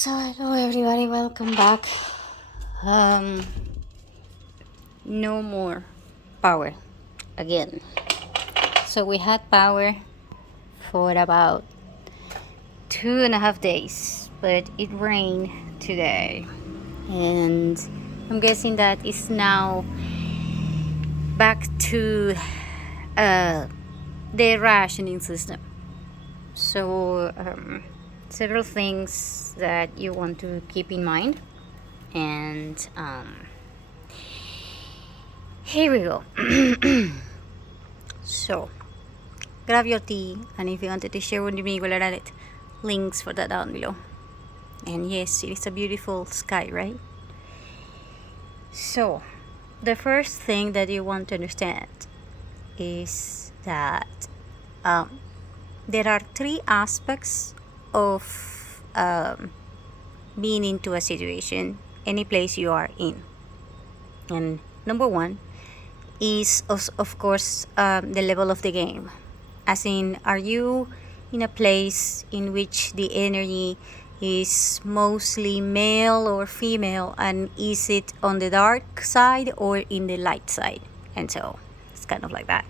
So hello everybody, welcome back. Um, no more power again. So we had power for about 2.5 days, but it rained today, and I'm guessing that it's now back to the rationing system. So several things that you want to keep in mind, and here we go. So grab your tea, and if you wanted to share with me, we'll add it. Links for that down below. And yes, it is a beautiful sky, right? So the first thing that you want to understand is that there are three aspects of being into a situation, any place you are in. And number one is, of course, the level of the game. As in, are you in a place in which the energy is mostly male or female, and is it on the dark side or in the light side? And so it's kind of like that.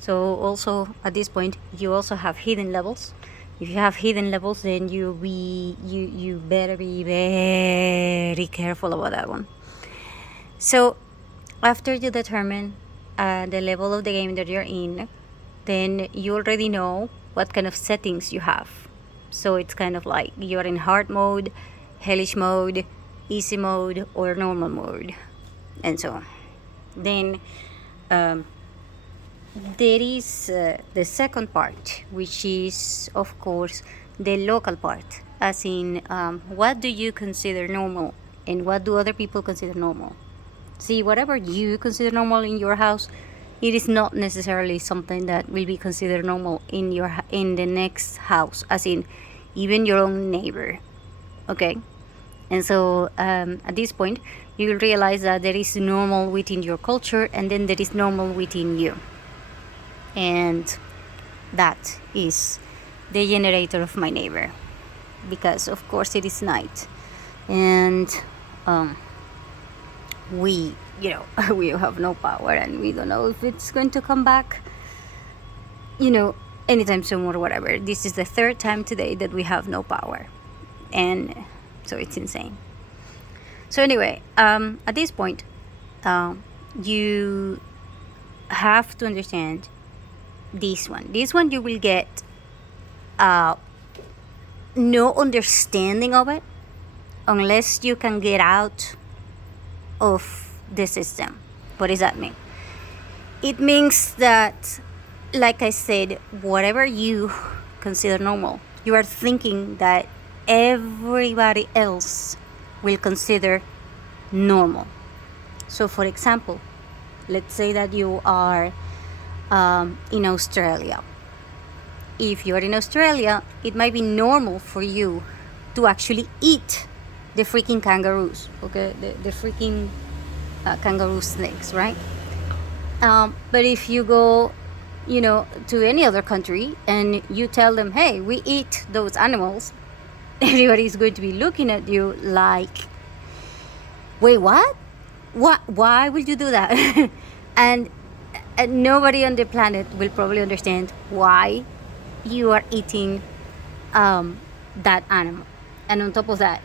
So also at this point, you also have hidden levels. If you have hidden levels, then you better be very careful about that one. So after you determine the level of the game that you're in, then you already know what kind of settings you have. So it's kind of like you're in hard mode, hellish mode, easy mode, or normal mode, and so on. Then there is the second part, which is, of course, the local part, as in what do you consider normal and what do other people consider normal. See, whatever you consider normal in your house, it is not necessarily something that will be considered normal in the next house, as in even your own neighbor. Okay, and so at this point, you will realize that there is normal within your culture, and then there is normal within you, and that is the generator of my neighbor, because of course it is night, and we we have no power, and we don't know if it's going to come back anytime soon or whatever. This is the third time today that we have no power, and so it's insane. So anyway, at this point, you have to understand this one you will get no understanding of it unless you can get out of the system. What does that mean? It means that, like I said, whatever you consider normal, you are thinking that everybody else will consider normal. So for example, let's say that you are in Australia. If you're in Australia, it might be normal for you to actually eat the freaking kangaroos, okay? The freaking kangaroo snakes, right? But if you go, to any other country and you tell them, hey, we eat those animals, everybody is going to be looking at you like, wait, what? Why would you do that? and nobody on the planet will probably understand why you are eating that animal. And on top of that,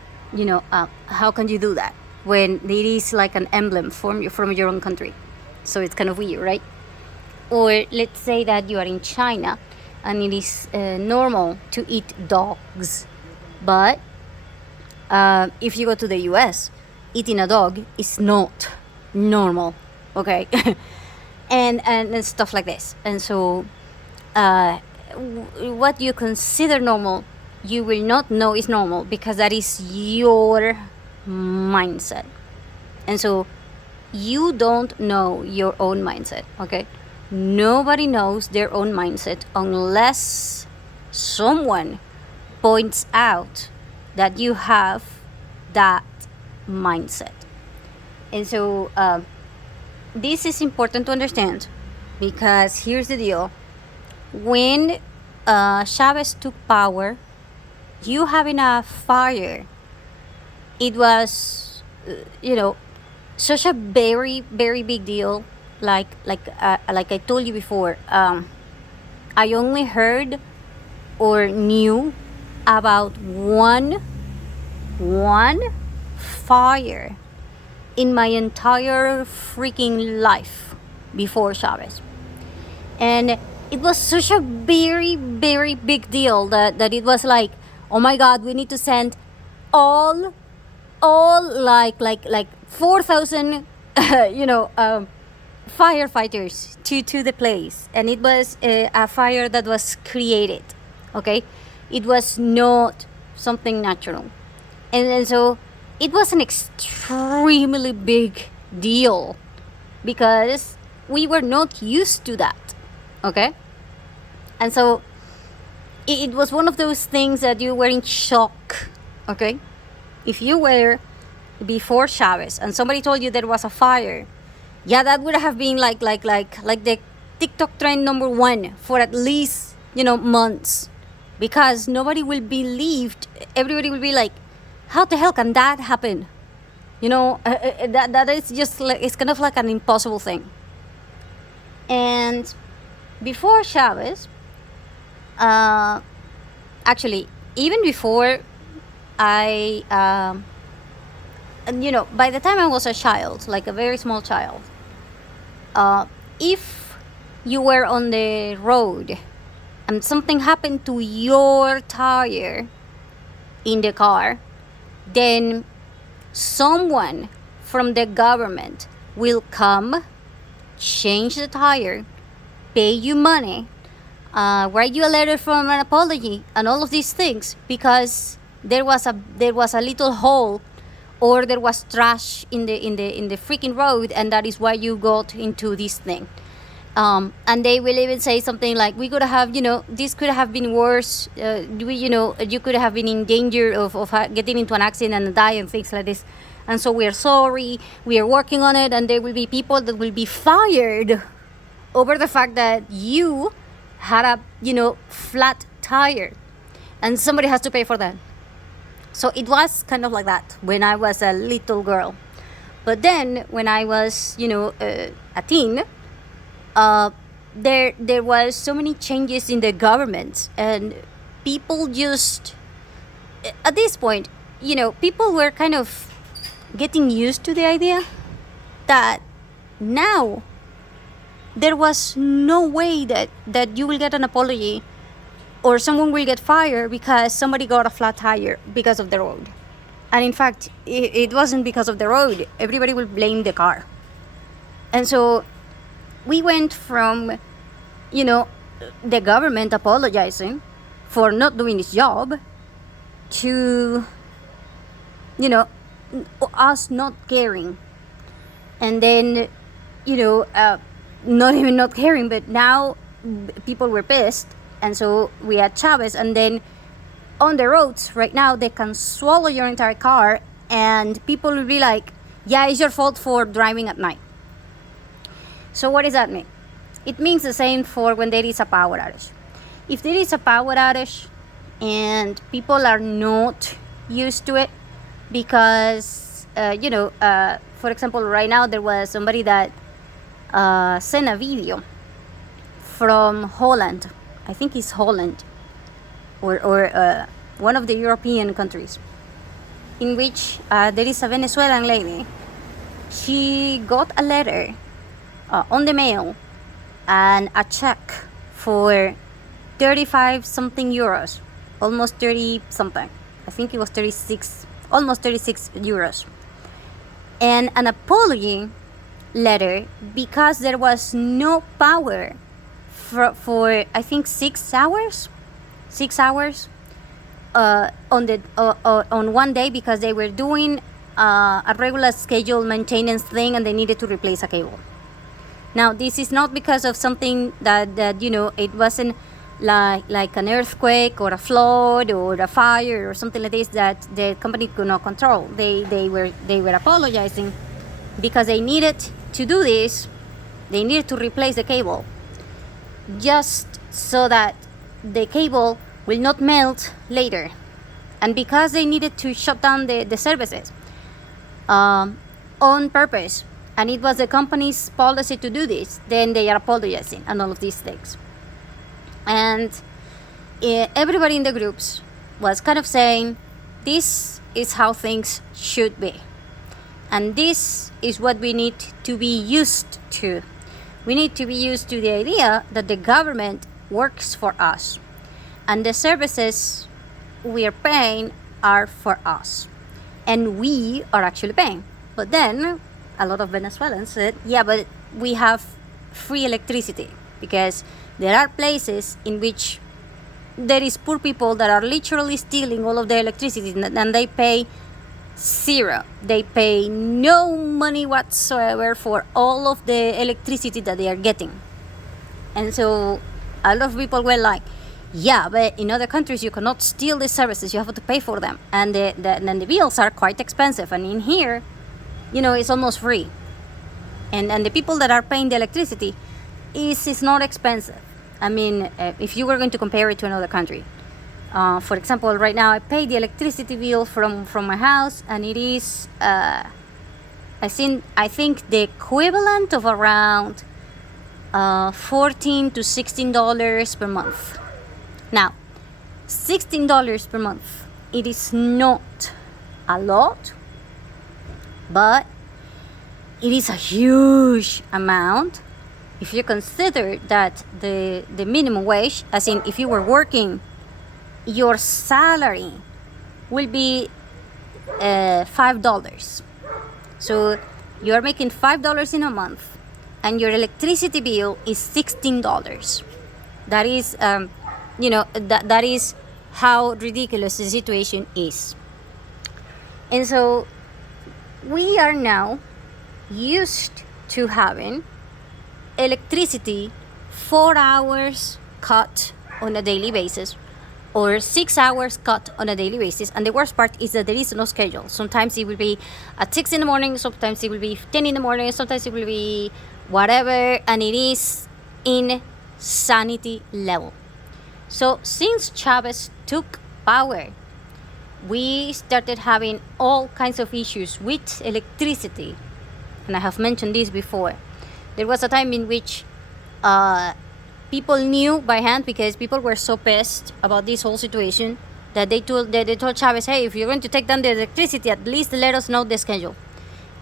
how can you do that when it is like an emblem from your own country? So it's kind of weird, right? Or let's say that you are in China and it is normal to eat dogs, but if you go to the US, eating a dog is not normal, okay? and stuff like this. And so what you consider normal, you will not know is normal, because that is your mindset. And so you don't know your own mindset, okay? Nobody knows their own mindset unless someone points out that you have that mindset. And so this is important to understand, because here's the deal. When Chavez took power, you having a fire it was, such a very, very big deal. Like I told you before, I only heard or knew about one fire in my entire freaking life before Chavez. And it was such a very, very big deal that it was like, oh my God, we need to send all like 4,000 firefighters to the place. And it was a fire that was created, okay? It was not something natural. And so it was an extremely big deal because we were not used to that, okay? And so it was one of those things that you were in shock, okay? If you were before Chavez and somebody told you there was a fire, yeah, that would have been like the TikTok trend number 1 for at least, months, because nobody will believe. Everybody will be like, how the hell can that happen? That is just like, it's kind of like an impossible thing. And before Chavez, actually, even before I, by the time I was a child, like a very small child, if you were on the road and something happened to your tire in the car, then someone from the government will come, change the tire, pay you money, write you a letter from an apology, and all of these things, because there was a little hole, or there was trash in the freaking road, and that is why you got into this thing. And they will even say something like, we could have, this could have been worse. You could have been in danger of getting into an accident and die and things like this. And so we are sorry, we are working on it, and there will be people that will be fired over the fact that you had a, flat tire, and somebody has to pay for that. So it was kind of like that when I was a little girl. But then when I was, a teen, there was so many changes in the government, and people just, at this point, people were kind of getting used to the idea that now there was no way that you will get an apology or someone will get fired because somebody got a flat tire because of the road. And in fact, it wasn't because of the road. Everybody will blame the car. And so we went from, the government apologizing for not doing its job to, us not caring. And then, not even not caring, but now people were pissed. And so we had Chavez, and then on the roads right now, they can swallow your entire car, and people will be like, yeah, it's your fault for driving at night. So what does that mean? It means the same for when there is a power outage. If there is a power outage and people are not used to it because, for example, right now there was somebody that sent a video from Holland. I think it's Holland or one of the European countries, in which there is a Venezuelan lady. She got a letter on the mail and a check for 35 something euros, almost 30 something. I think it was 36, almost 36 euros. And an apology letter because there was no power for I think 6 hours on one day, because they were doing a regular scheduled maintenance thing and they needed to replace a cable. Now this is not because of something that it wasn't like an earthquake or a flood or a fire or something like this that the company could not control. They were apologizing because they needed to do this. They needed to replace the cable, just so that the cable will not melt later. And because they needed to shut down the services on purpose, and it was the company's policy to do this, then they are apologizing and all of these things. And everybody in the groups was kind of saying, this is how things should be. And this is what we need to be used to. We need to be used to the idea that the government works for us. And the services we are paying are for us. And we are actually paying. But then a lot of Venezuelans said, yeah, but we have free electricity, because there are places in which there is poor people that are literally stealing all of the electricity, and they pay zero. They pay no money whatsoever for all of the electricity that they are getting. And so a lot of people were like, yeah, but in other countries you cannot steal these services, you have to pay for them, and then the bills are quite expensive, and in here, it's almost free. And the people that are paying the electricity is not expensive. I mean, if you were going to compare it to another country, for example, right now I pay the electricity bill from my house, and it is I think the equivalent of around $14 to $16 per month. Now, $16 per month, it is not a lot, but it is a huge amount if you consider that the minimum wage, as in if you were working, your salary will be $5. So you're making $5 in a month, and your electricity bill is $16. That is, that is how ridiculous the situation is. And so we are now used to having electricity 4 hours cut on a daily basis, or 6 hours cut on a daily basis. And the worst part is that there is no schedule. Sometimes it will be at 6 in the morning, sometimes it will be 10 in the morning, sometimes it will be whatever, and it is insanity level. So since Chavez took power, we started having all kinds of issues with electricity. And I have mentioned this before. There was a time in which people knew by hand, because people were so pissed about this whole situation, that they told Chavez, hey, if you're going to take down the electricity, at least let us know the schedule.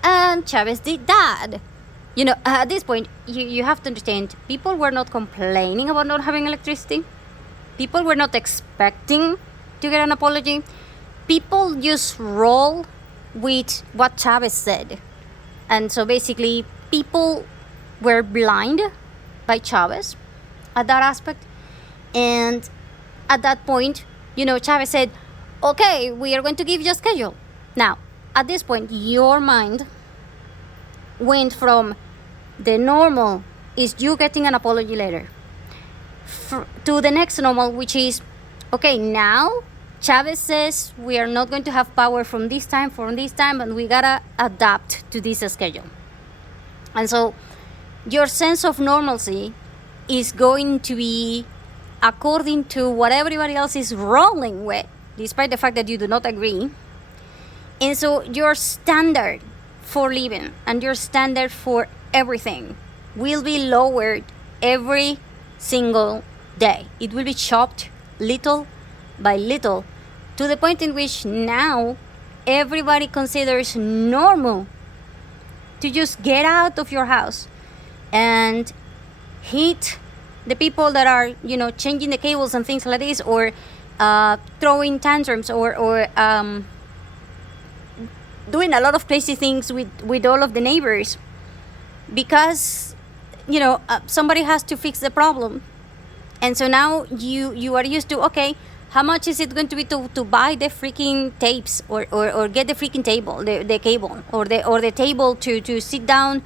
And Chavez did that. At this point, you have to understand, people were not complaining about not having electricity. People were not expecting to get an apology. People just roll with what Chavez said. And so basically, people were blind by Chavez at that aspect. And at that point, Chavez said, okay, we are going to give you a schedule. Now, at this point, your mind went from the normal is you getting an apology letter to the next normal, which is, okay, now Chavez says we are not going to have power from this time, and we gotta adapt to this schedule. And so your sense of normalcy is going to be according to what everybody else is rolling with, despite the fact that you do not agree. And so your standard for living and your standard for everything will be lowered every single day. It will be chopped little by little, to the point in which now everybody considers normal to just get out of your house and hit the people that are, changing the cables and things like this, or throwing tantrums, or doing a lot of crazy things with all of the neighbors, because somebody has to fix the problem. And so now you are used to, okay, how much is it going to be to buy the freaking tapes, or get the freaking table, the cable, or the table to sit down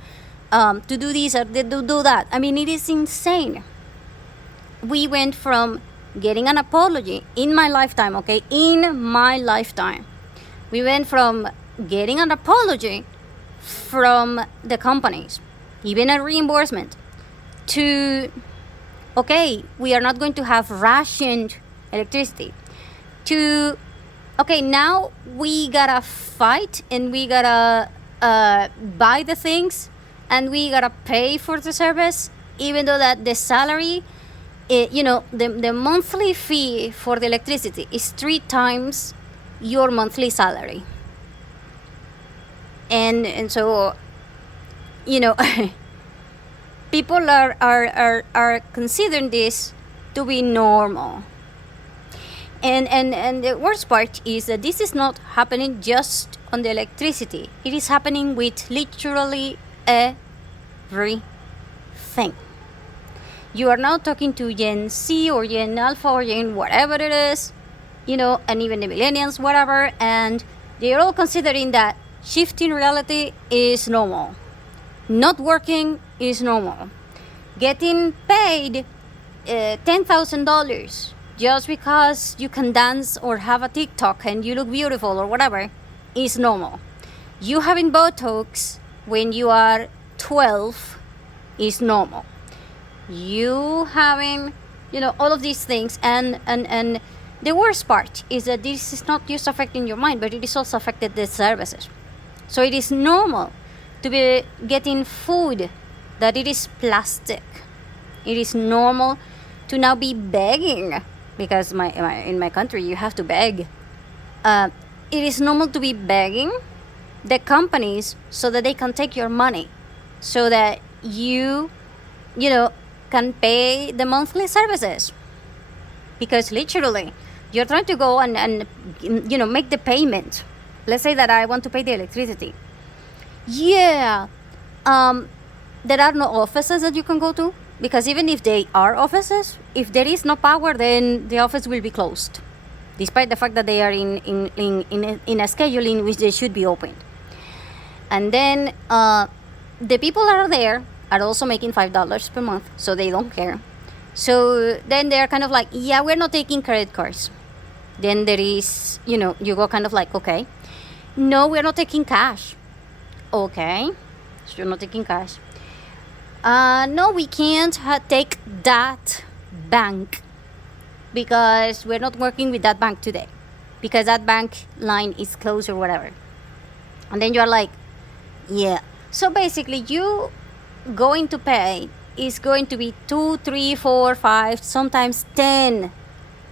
to do this or do that. I mean, it is insane. We went from getting an apology in my lifetime, okay, we went from getting an apology from the companies, even a reimbursement, to, okay, we are not going to have rationed electricity, to okay, now we gotta fight and we gotta buy the things and we gotta pay for the service, even though that the salary, the monthly fee for the electricity is 3 times your monthly salary. And so, people are considering this to be normal. And the worst part is that this is not happening just on the electricity. It is happening with literally everything. You are now talking to Gen Z or Gen Alpha or Gen whatever it is, and even the millennials, whatever, and they're all considering that shifting reality is normal. Not working is normal. Getting paid $10,000 just because you can dance or have a TikTok and you look beautiful or whatever is normal. You having Botox when you are 12 is normal. You having, all of these things, and the worst part is that this is not just affecting your mind, but it is also affecting the services. So it is normal to be getting food that it is plastic. It is normal to now be begging, because in my country you have to beg. It is normal to be begging the companies so that they can take your money, so that you can pay the monthly services. Because literally, you're trying to go and make the payment. Let's say that I want to pay the electricity. Yeah, there are no offices that you can go to, because even if they are offices, if there is no power, then the office will be closed, despite the fact that they are in a schedule in which they should be opened. And then the people that are there are also making $5 per month, so they don't care. So then they're kind of like, yeah, we're not taking credit cards. Then there is, you go kind of like, okay, no, we're not taking cash. Okay, so you're not taking cash. No, we can't take that bank because we're not working with that bank today, because that bank line is closed or whatever. And then you're like, yeah. So basically, you going to pay is going to be 2, 3, 4, 5, sometimes 10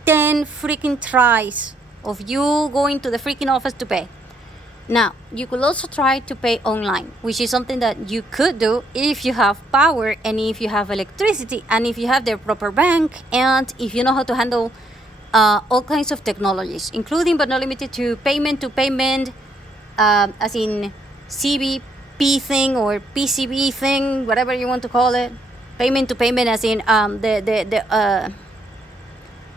freaking tries of you going to the freaking office to pay. Now, you could also try to pay online, which is something that you could do if you have power and if you have electricity and if you have the proper bank and if you know how to handle all kinds of technologies, including but not limited to payment, as in CBP thing or PCB thing, whatever you want to call it. Payment to payment, as in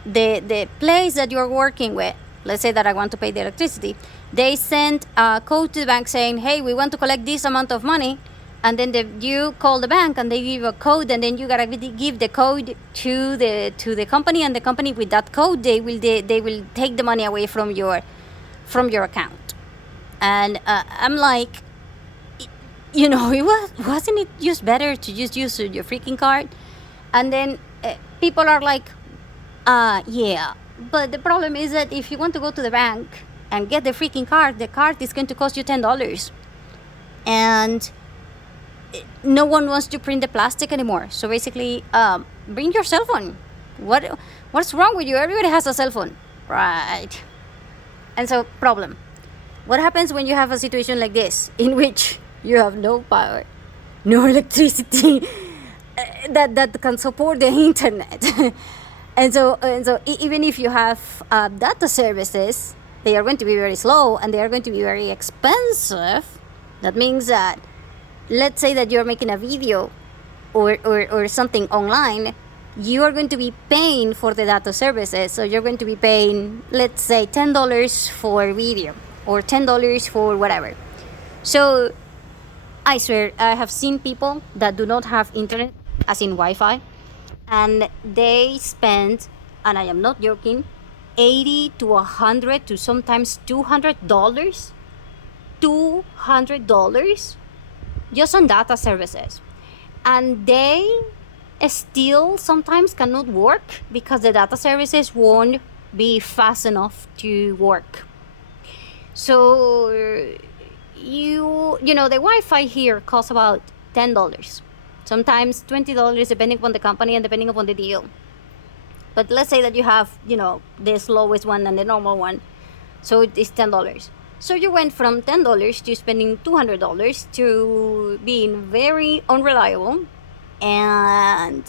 the place that you're working with. Let's say that I want to pay the electricity. They send a code to the bank saying, hey, we want to collect this amount of money. And then you call the bank and they give a code, and then you gotta give the code to the company, and the company with that code they will take the money away from your account. And I'm like, wasn't it just better to just use your freaking card? And then people are like, yeah, but the problem is that if you want to go to the bank and get the freaking card, the card is going to cost you $10, and no one wants to print the plastic anymore. So basically, bring your cell phone. What's wrong with you? Everybody has a cell phone, right? And so, problem. What happens when you have a situation like this, in which you have no power, no electricity that can support the internet? and so even if you have data services, they are going to be very slow and they are going to be very expensive. That means that, let's say that you're making a video or something online, you are going to be paying for the data services. So you're going to be paying, let's say, $10 for video or $10 for whatever. So I swear, I have seen people that do not have internet, as in Wi-Fi, and they spend, and I am not joking, $80 to $100 to sometimes $200 just on data services. And they still sometimes cannot work because the data services won't be fast enough to work. So the Wi-Fi here costs about $10, sometimes $20, depending upon the company and depending upon the deal. But let's say that you have, the slowest one and the normal one, so it is $10. So you went from $10 to spending $200 to being very unreliable, and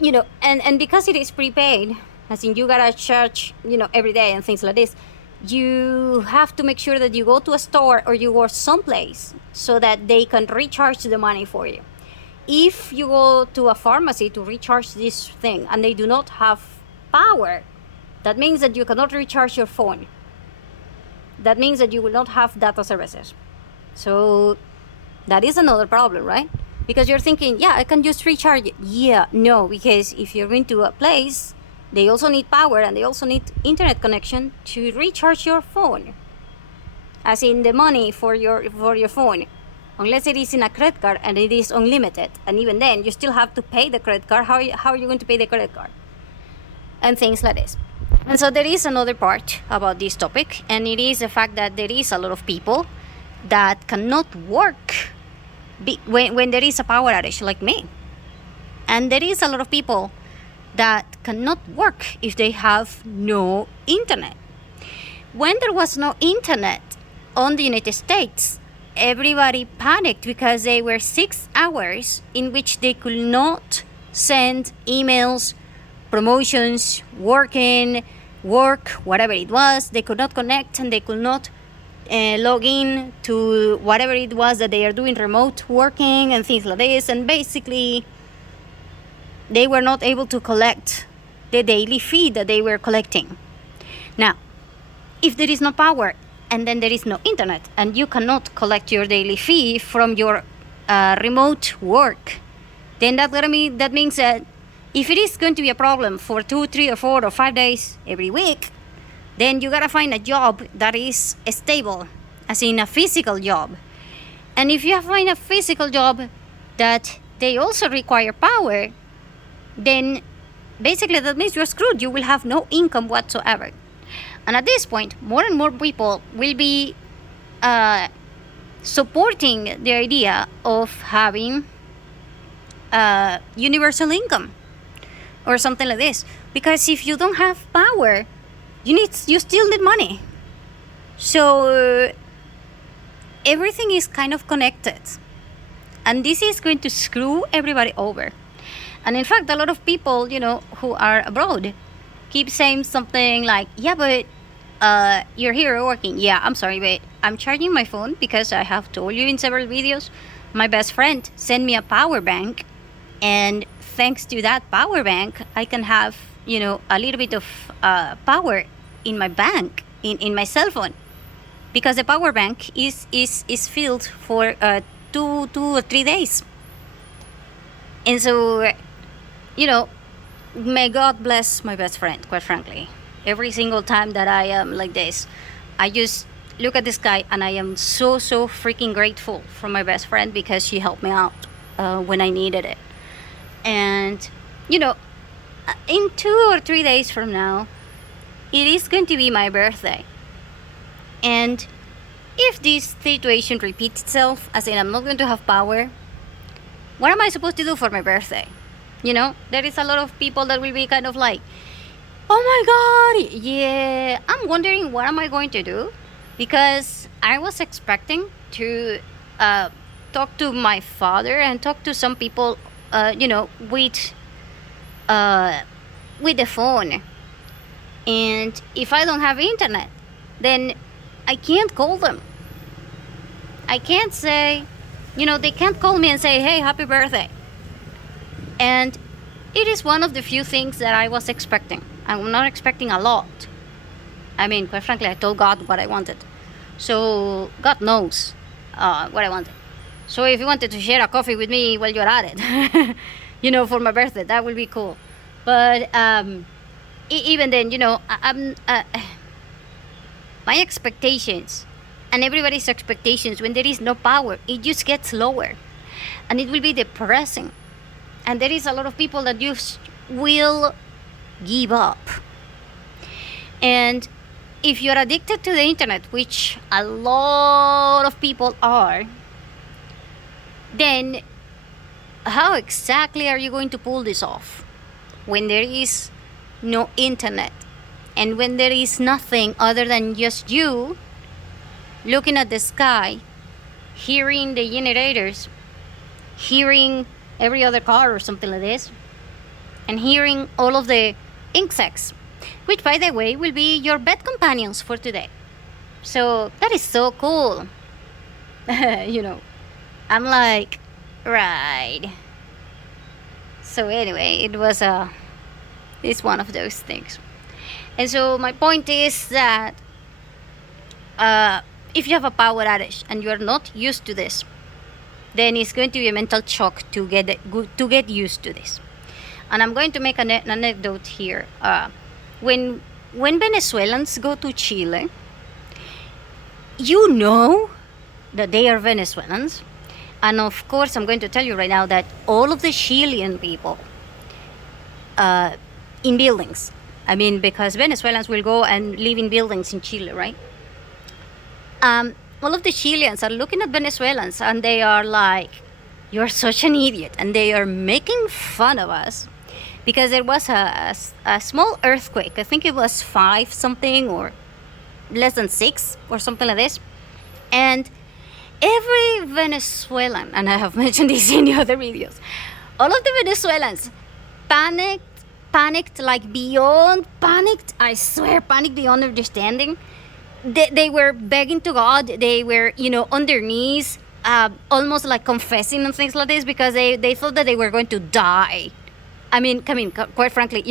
and because it is prepaid, as in you gotta charge, every day and things like this, you have to make sure that you go to a store or you go someplace so that they can recharge the money for you. If you go to a pharmacy to recharge this thing and they do not have power, that means that you cannot recharge your phone. That means that you will not have data services. So that is another problem, right? Because you're thinking, yeah, I can just recharge it. Yeah, no, because if you're going to a place, they also need power and they also need internet connection to recharge your phone. As in the money for your phone. Unless it is in a credit card and it is unlimited. And even then, you still have to pay the credit card. How are you going to pay the credit card? And things like this. And so there is another part about this topic, and it is the fact that there is a lot of people that cannot work when there is a power outage, like me. And there is a lot of people that cannot work if they have no internet. When there was no internet on the United States, everybody panicked because they were 6 hours in which they could not send emails, promotions, work, whatever it was. They could not connect and they could not log in to whatever it was that they are doing, remote working and things like this. And basically, they were not able to collect the daily fee that they were collecting. Now, if there is no power and then there is no internet and you cannot collect your daily fee from your remote work, then that means that if it is going to be a problem for 2, 3, or 4 or 5 days every week, then you gotta find a job that is stable, as in a physical job. And if you find a physical job that they also require power, then basically that means you're screwed. You will have no income whatsoever. And at this point, more and more people will be supporting the idea of having universal income or something like this. Because if you don't have power, you still need money. So everything is kind of connected. And this is going to screw everybody over. And in fact, a lot of people, who are abroad keep saying something like, yeah, but you're here working. Yeah, I'm sorry, but I'm charging my phone because I have told you in several videos, my best friend sent me a power bank. And thanks to that power bank, I can have, a little bit of power in my bank, in my cell phone. Because the power bank is filled for 2 or 3 days. And so, may God bless my best friend, quite frankly. Every single time that I am like this, I just look at this guy and I am so freaking grateful for my best friend because she helped me out when I needed it. And, in 2 or 3 days from now, it is going to be my birthday. And if this situation repeats itself, as in I'm not going to have power, what am I supposed to do for my birthday? There is a lot of people that will be kind of like, oh my God, yeah, I'm wondering what am I going to do? Because I was expecting to talk to my father and talk to some people, with the phone. And if I don't have internet, then I can't call them. I can't say, they can't call me and say, hey, happy birthday. And it is one of the few things that I was expecting. I'm not expecting a lot. I mean, quite frankly, I told God what I wanted. So God knows what I wanted. So if you wanted to share a coffee with me while you're at it, for my birthday, that would be cool. But even then, my expectations and everybody's expectations, when there is no power, it just gets lower. And it will be depressing. And there is a lot of people that just will give up. And if you're addicted to the internet, which a lot of people are, then how exactly are you going to pull this off when there is no internet and when there is nothing other than just you looking at the sky, hearing the generators, hearing every other car or something like this, and hearing all of the insects, which, by the way, will be your bed companions for today. So that is so cool. I'm like, right. So anyway, it's one of those things. And so my point is that if you have a power outage and you're not used to this, then it's going to be a mental shock to get used to this. And I'm going to make an anecdote here. When Venezuelans go to Chile, you know that they are Venezuelans. And of course, I'm going to tell you right now that all of the Chilean people in buildings, because Venezuelans will go and live in buildings in Chile, right? All of the Chileans are looking at Venezuelans and they are like, you're such an idiot. And they are making fun of us because there was a small earthquake. I think it was 5 something or less than 6 or something like this. And every Venezuelan, and I have mentioned this in the other videos, all of the Venezuelans panicked like beyond panicked, I swear, panicked beyond understanding. They were begging to God. They were, on their knees, almost like confessing and things like this because they thought that they were going to die. Quite frankly,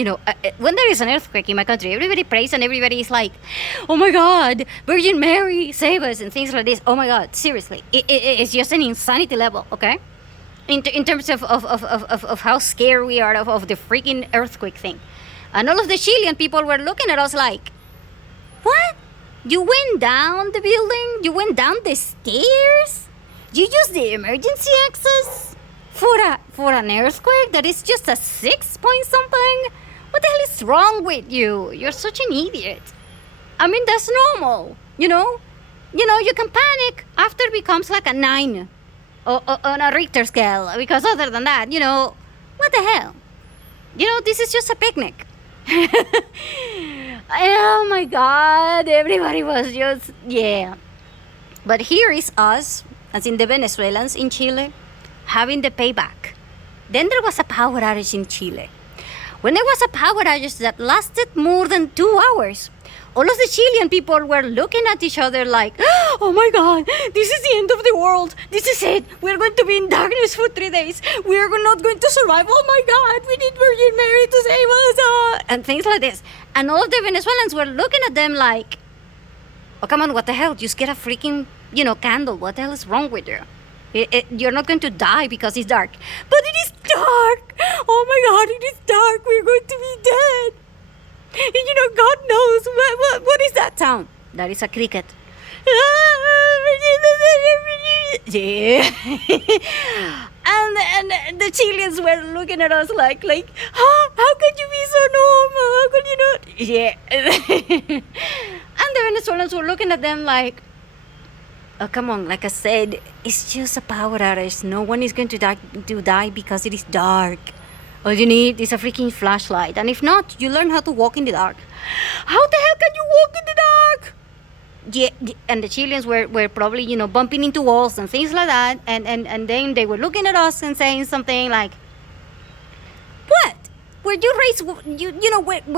when there is an earthquake in my country, everybody prays and everybody is like, oh my God, Virgin Mary, save us, and things like this. Oh my God, seriously. It's just an insanity level, okay? In terms of how scared we are of the freaking earthquake thing. And all of the Chilean people were looking at us like, what? You went down the building? You went down the stairs? You used the emergency access? For an earthquake that is just a 6 point something? What the hell is wrong with you? You're such an idiot. That's normal, You can panic after it becomes like a 9 on a Richter scale. Because other than that, what the hell? This is just a picnic. Oh my God, everybody was just, yeah. But here is us, as in the Venezuelans in Chile, having the payback. Then there was a power outage in Chile. When there was a power outage that lasted more than 2 hours, all of the Chilean people were looking at each other like, oh my God, this is the end of the world. This is it. We're going to be in darkness for 3 days. We're not going to survive. Oh my God, we need Virgin Mary to save us. And things like this. And all of the Venezuelans were looking at them like, oh, come on, what the hell? Just get a freaking, candle. What the hell is wrong with you? You're not going to die because it's dark. But it is dark. Oh my God, it is dark. We're going to be dead. And God knows. What is that sound? That is a cricket. Yeah. and the Chileans were looking at us like, how could you be so normal? How could you not? Yeah. And the Venezuelans were looking at them like, oh, come on, like I said, it's just a power outage. No one is going to die because it is dark. All you need is a freaking flashlight. And if not, you learn how to walk in the dark. How the hell can you walk in the dark? Yeah, and the Chileans were probably, bumping into walls and things like that. And then they were looking at us and saying something like, what? Were you raised, were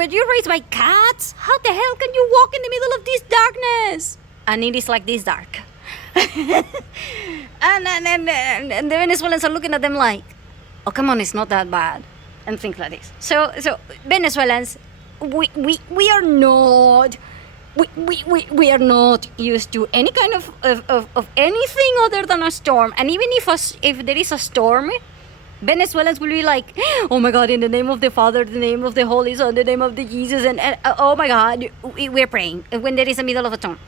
you raised by cats? How the hell can you walk in the middle of this darkness? And it is like this dark. and the Venezuelans are looking at them like, oh, come on, it's not that bad. And things like this. So Venezuelans, we are not... We are not used to any kind of anything other than a storm. And even if there is a storm, Venezuelans will be like, oh my God, in the name of the Father, the name of the Holy Son, the name of the Jesus, and oh my God, we're praying when there is a middle of a storm.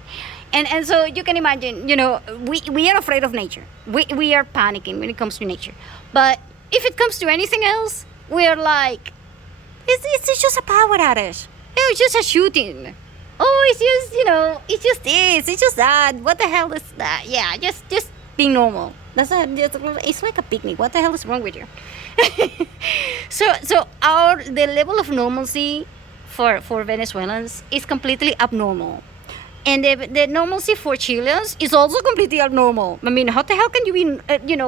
And so you can imagine, we are afraid of nature. We are panicking when it comes to nature. But if it comes to anything else, we are like, it's just a power outage. It's just a shooting. oh, it's just, it's just this, it's just that. What the hell is that? Yeah, just being normal. It's like a picnic. What the hell is wrong with you? So the level of normalcy for Venezuelans is completely abnormal. And the normalcy for Chileans is also completely abnormal. I mean, how the hell can you be,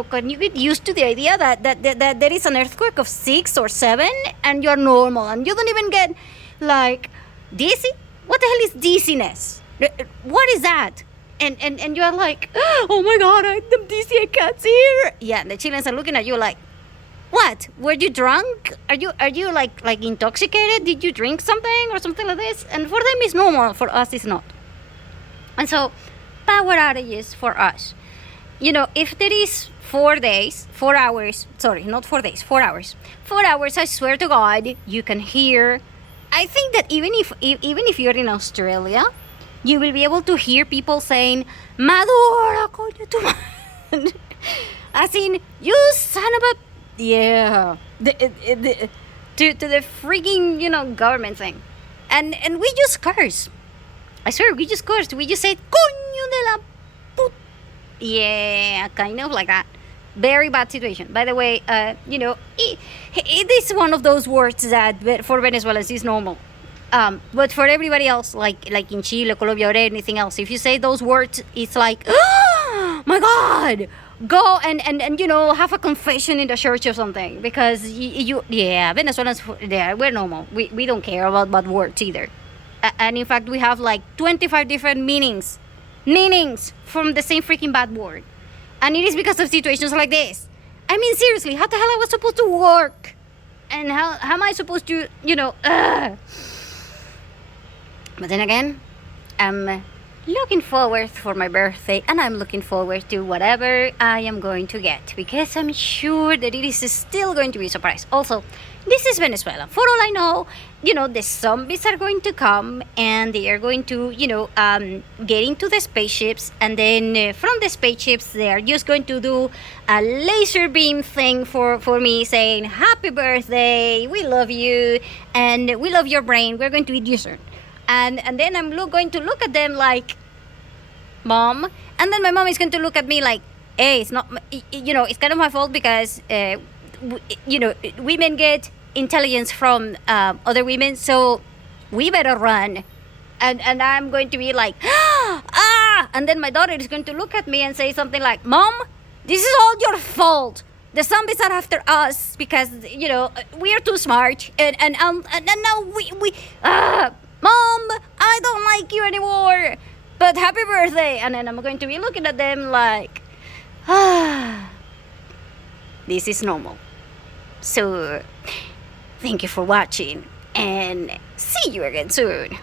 can you get used to the idea that there is an earthquake of 6 or 7 and you're normal and you don't even get, like, dizzy? What the hell is dizziness? What is that? And you're like, oh my God, I'm dizzy, I can't see her. Yeah, and the Chileans are looking at you like, what? Were you drunk? Are you like intoxicated? Did you drink something or something like this? And for them it's normal, for us it's not. And so, power outages for us. If there is 4 days, 4 hours, sorry, not 4 days, 4 hours. 4 hours, I swear to God, you can hear. I think that even if you're in Australia, you will be able to hear people saying, Madura, coño tu madre. As in, you son of a. Yeah. To the freaking, government thing. And we just curse. I swear, we just cursed. We just said, coño de la put. Yeah, kind of like that. Very bad situation. By the way, it is one of those words that for Venezuelans is normal. But for everybody else, like in Chile, Colombia, or anything else, if you say those words, it's like, oh my God, go and have a confession in the church or something. Because Venezuelans, we're normal. We don't care about bad words either. And in fact, we have like 25 different meanings from the same freaking bad word. And it is because of situations like this. I mean, seriously, how the hell I was supposed to work? And how am I supposed to, But then again, I'm looking forward for my birthday, and I'm looking forward to whatever I am going to get, because I'm sure that it is still going to be a surprise. Also, this is Venezuela. For all I know, the zombies are going to come and they are going to, get into the spaceships, and then from the spaceships they are just going to do a laser beam thing for me, saying, happy birthday, we love you, and we love your brain, we're going to eat you soon. And then I'm going to look at them like, Mom. And then my mom is going to look at me like, hey, it's not, it's kind of my fault because, women get intelligence from other women, so we better run. And I'm going to be like, ah! And then my daughter is going to look at me and say something like, Mom, this is all your fault. The zombies are after us because, we are too smart. And now we Mom, I don't like you anymore, but happy birthday. And then I'm going to be looking at them like, this is normal. So, thank you for watching, and see you again soon.